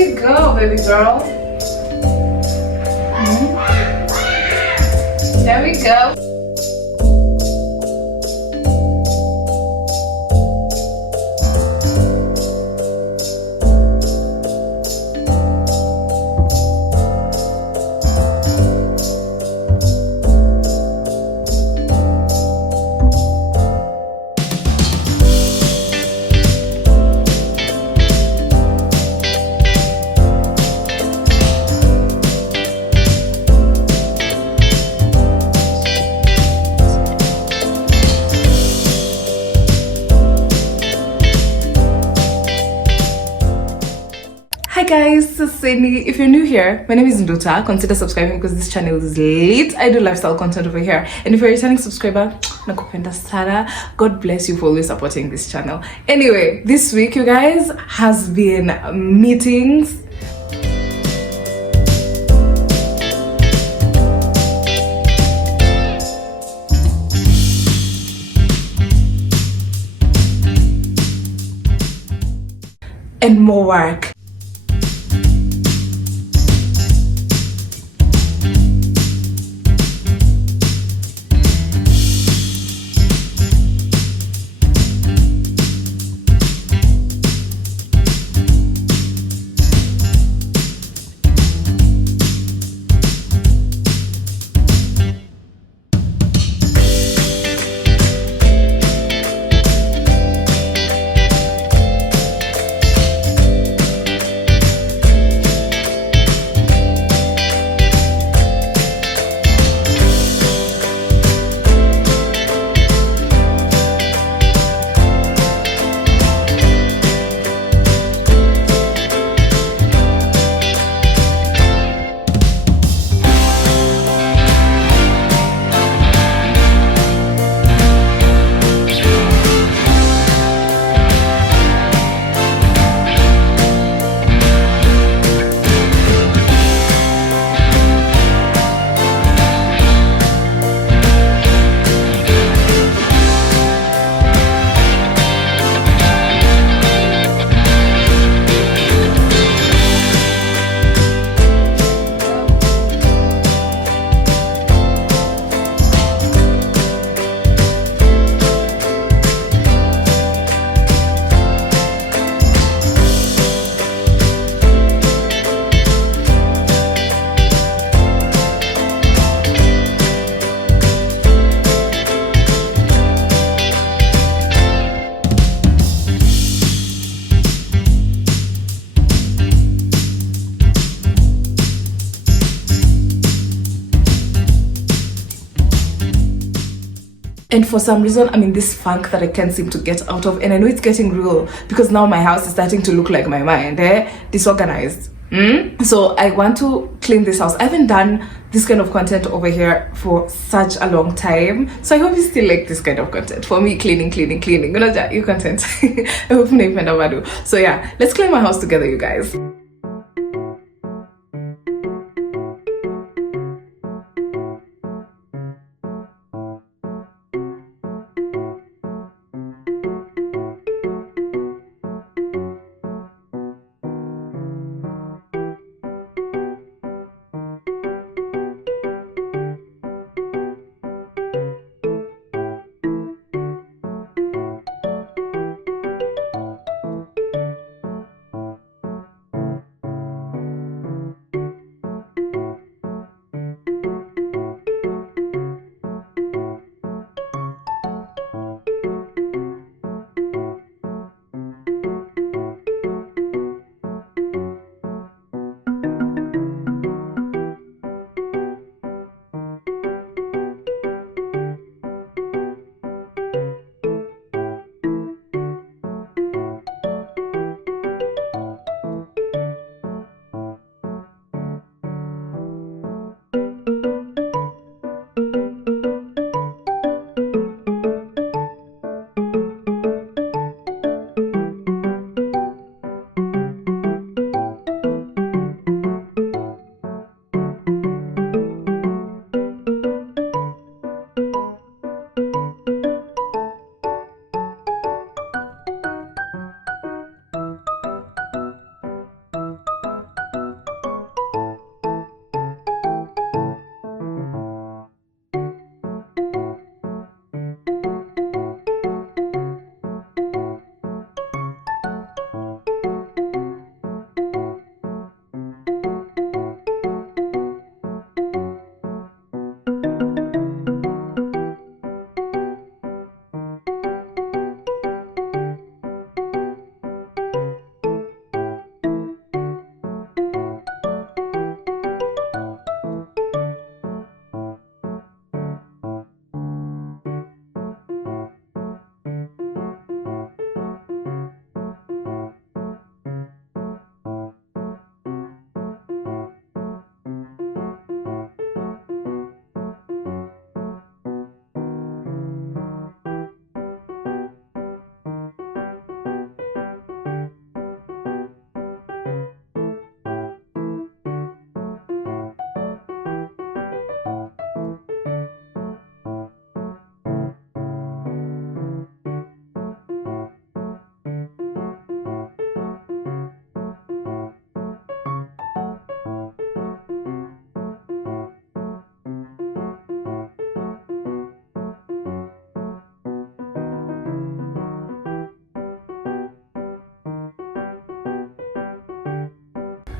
we go, baby girl. There we go. Hi guys, this is Sydney. If you're new here, my name is Nduta. Consider subscribing because this channel is lit. I do lifestyle content over here. And if you're a returning subscriber, nakupenda sana. God bless you for always supporting this channel. Anyway, this week, you guys, has been meetings. And more work. And for some reason, I'm in this funk that I can't seem to get out of. And I know it's getting real because now my house is starting to look like my mind. Disorganized. So I want to clean this house. I haven't done this kind of content over here for such a long time. So I hope you still like this kind of content. For me, cleaning. You content. I hope you. So yeah, let's clean my house together, you guys.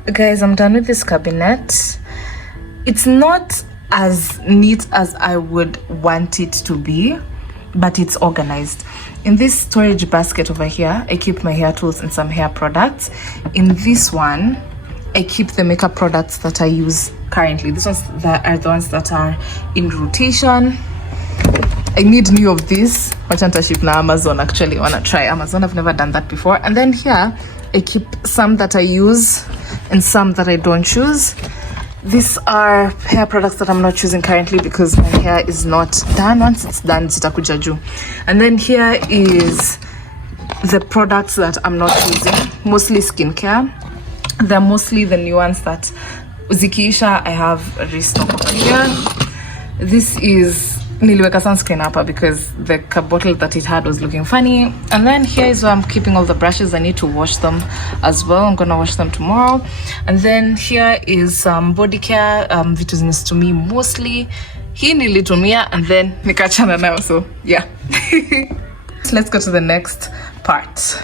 Guys, I'm done with this cabinet. It's not as neat as I would want it to be, but it's organized. In this storage basket over here, I keep my hair tools and some hair products. In this one, I keep the makeup products that I use currently. These ones that are the ones that are in rotation. I need new of this. Wachanta ship na Amazon. Actually, I wanna try Amazon. I've never done that before. And then here, I keep some that I use and some that I don't use. These are hair products that I'm not choosing currently because my hair is not done. Once it's done, zitakuja juu. And then here is the products that I'm not using, mostly skincare. They're mostly the new ones that zikiisha, I have a restock over here. This is niliweka sunscreen hapa because the bottle that it had was looking funny. And then here is where I'm keeping all the brushes. I need to wash them as well. I'm gonna wash them tomorrow. And then here is some body care, vitu zinisitumii mostly. Hii nilitumia and then nikachana nayo, so yeah. So let's go to the next part.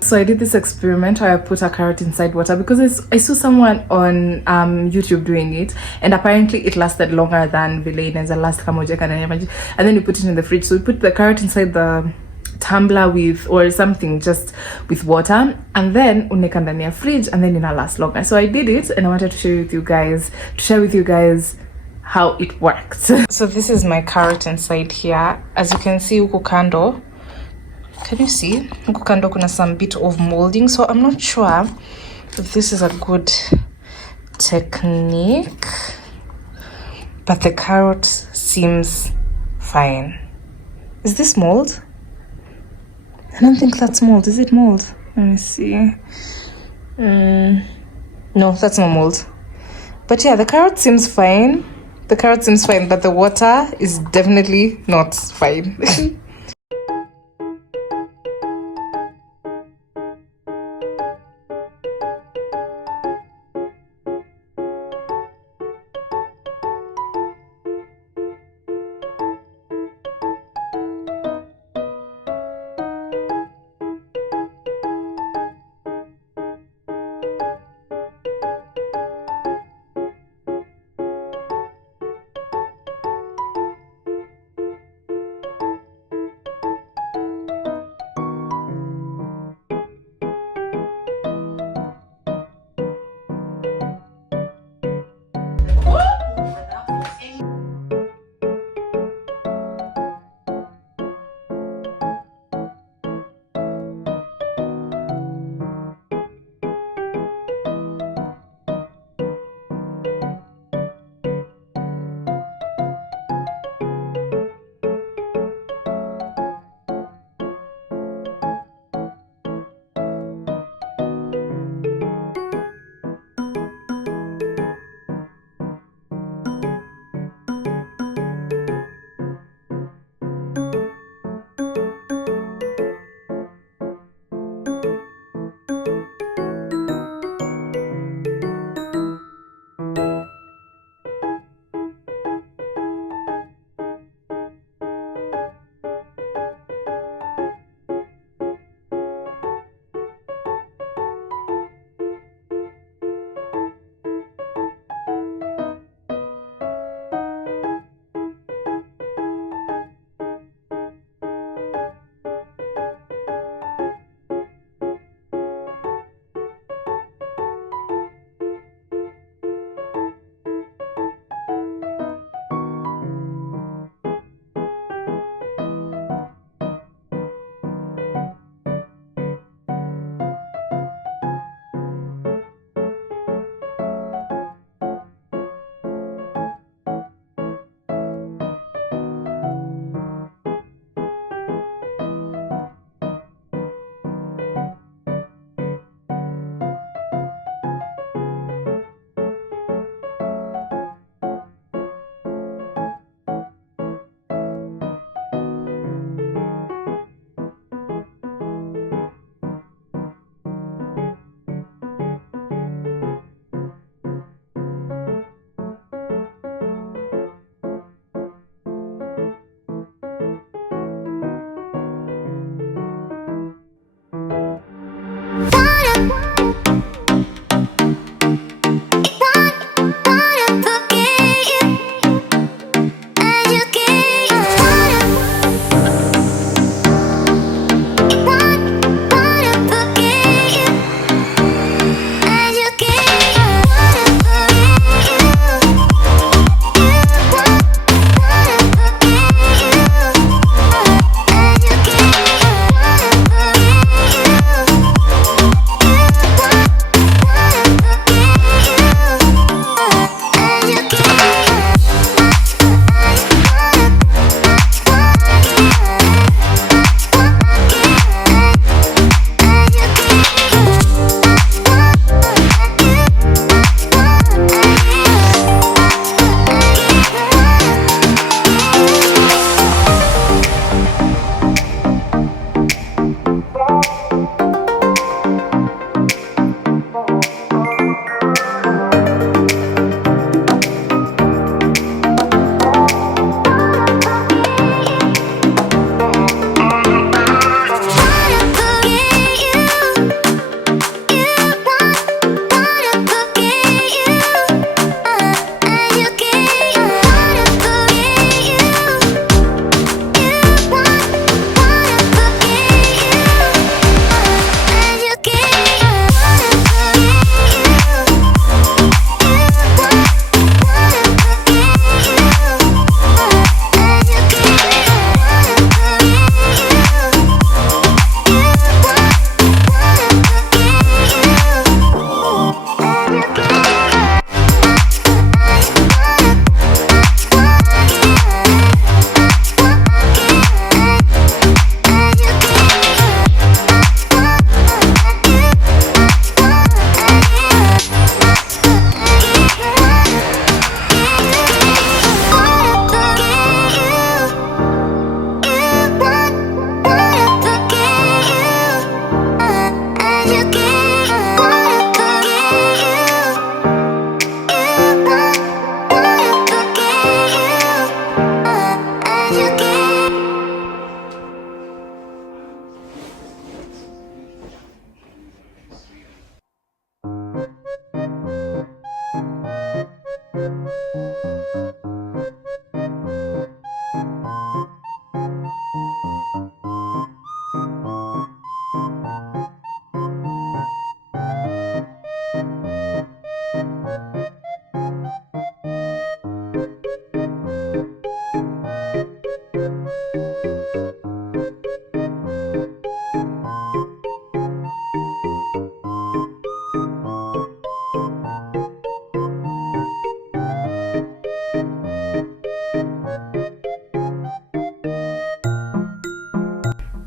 So I did this experiment where I put a carrot inside water because I saw someone on YouTube doing it, and apparently it lasted longer than vile as a last kamoja kana maji. And then you put it in the fridge. So we put the carrot inside the tumbler with or something, just with water, and then uneka ndani ya fridge, and then ina last longer. So I did it, and I wanted to share with you guys how it worked. So this is my carrot inside here. As you can see, huku kando, can you see? Huku kando kuna some bit of molding, so I'm not sure if this is a good technique, but the carrot seems fine. Is this mold? I don't think that's mold. Is it mold? Let me see. No, that's not mold. But yeah, the carrot seems fine. But the water is definitely not fine.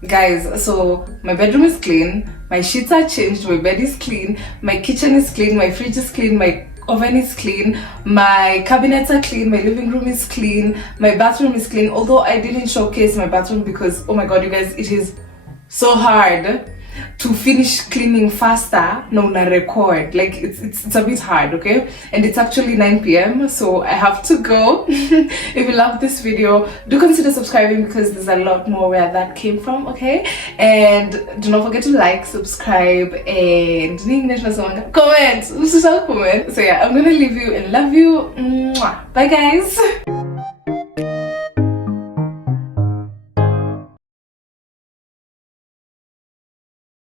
Guys, so my bedroom is clean, my sheets are changed, my bed is clean, my kitchen is clean, my fridge is clean, my oven is clean, my cabinets are clean, my living room is clean, my bathroom is clean. Although I didn't showcase my bathroom because, oh my god, you guys, it is so hard to finish cleaning faster na record. Like it's a bit hard, okay? And it's actually 9 p.m. so I have to go. If you love this video, do consider subscribing because there's a lot more where that came from, okay? And do not forget to like, subscribe, and comment. So yeah, I'm gonna leave you and love you. Bye guys.